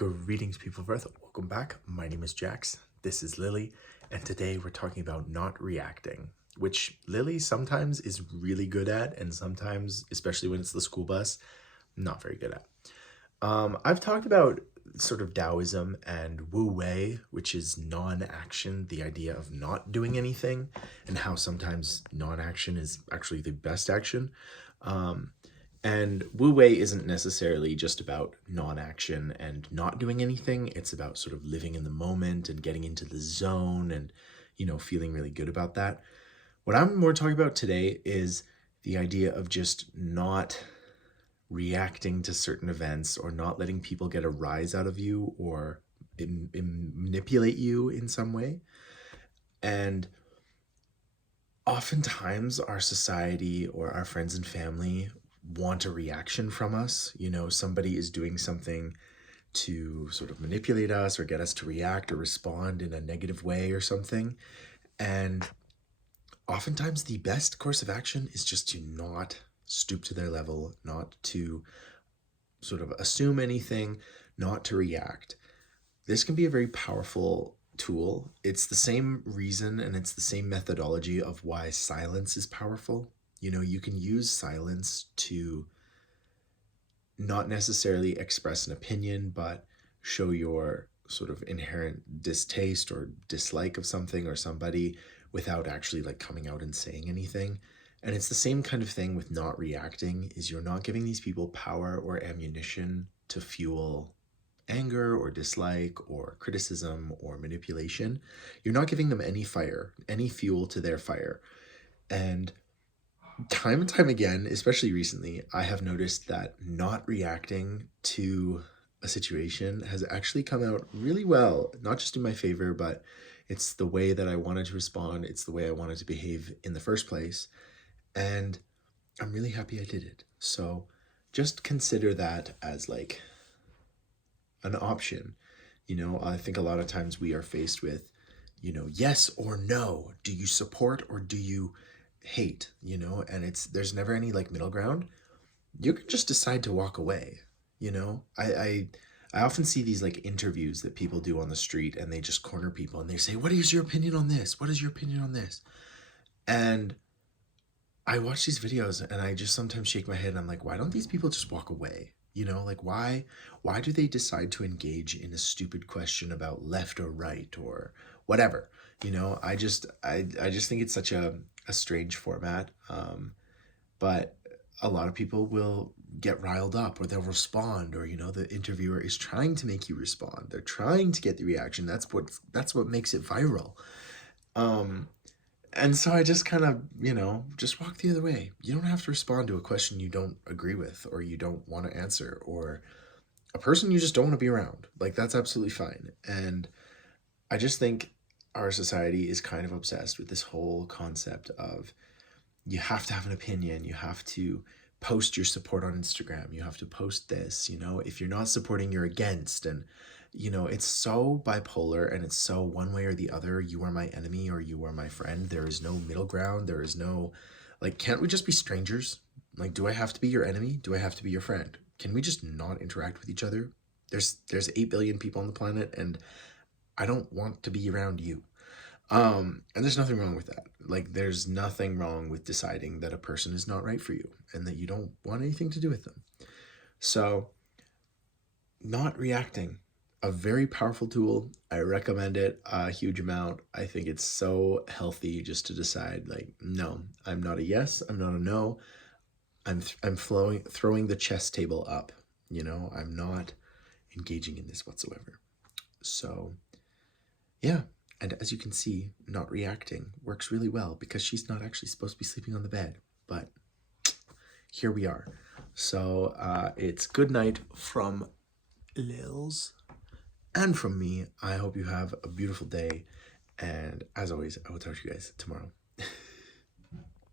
Greetings, people of Earth. Welcome back. My name is Jax. This is Lily, and today we're talking about not reacting, which Lily sometimes is really good at, and sometimes, especially when it's the school bus, not very good at. I've talked about sort of Taoism and WOAY, which is non-action, the idea of not doing anything, and how sometimes non-action is actually the best action. And Wu Wei isn't necessarily just about non-action and not doing anything. It's about sort of living in the moment and getting into the zone and, feeling really good about that. What I'm more talking about today is the idea of just not reacting to certain events or not letting people get a rise out of you or manipulate you in some way. And oftentimes our society or our friends and family want a reaction from us. Somebody is doing something to sort of manipulate us or get us to react or respond in a negative way or something. And oftentimes the best course of action is just to not stoop to their level, not to sort of assume anything, not to react. This can be a very powerful tool. It's the same reason and it's the same methodology of why silence is powerful. You can use silence to not necessarily express an opinion, but show your sort of inherent distaste or dislike of something or somebody without actually coming out and saying anything. And it's the same kind of thing with not reacting, is you're not giving these people power or ammunition to fuel anger or dislike or criticism or manipulation. You're not giving them any fire, any fuel to their fire. And time again, especially recently, I have noticed that not reacting to a situation has actually come out really well, not just in my favor, but it's the way that I wanted to respond. It's the way I wanted to behave in the first place. And I'm really happy I did it. So just consider that as an option. I think a lot of times we are faced with, yes or no. Do you support or do you hate? And there's never any middle ground. You can just decide to walk away. I often see these interviews that people do on the street, and they just corner people and they say, what is your opinion on this? What is your opinion on this? And I watch these videos and I just sometimes shake my head and I'm like, why don't these people just walk away? Why do they decide to engage in a stupid question about left or right or whatever? I just think it's such a strange format. But a lot of people will get riled up or they'll respond, or the interviewer is trying to make you respond. They're trying to get the reaction. That's what makes it viral. And so I just kind of, just walk the other way. You don't have to respond to a question you don't agree with or you don't want to answer, or a person you just don't want to be around. That's absolutely fine. And I just think our society is kind of obsessed with this whole concept of you have to have an opinion. You have to post your support on Instagram. You have to post this, if you're not supporting, you're against. And it's so bipolar and it's so one way or the other. You are my enemy or you are my friend. There is no middle ground. There is no, can't we just be strangers? Do I have to be your enemy? Do I have to be your friend? Can we just not interact with each other? There's 8 billion people on the planet and I don't want to be around you. And there's nothing wrong with that. There's nothing wrong with deciding that a person is not right for you and that you don't want anything to do with them. So not reacting, a very powerful tool. I recommend it a huge amount. I think it's so healthy just to decide no, I'm not a yes, I'm not a no. I'm throwing the chess table up. I'm not engaging in this whatsoever. So yeah. And as you can see, not reacting works really well because she's not actually supposed to be sleeping on the bed, but here we are. So it's good night from Lils and from me. I hope you have a beautiful day. And as always, I will talk to you guys tomorrow.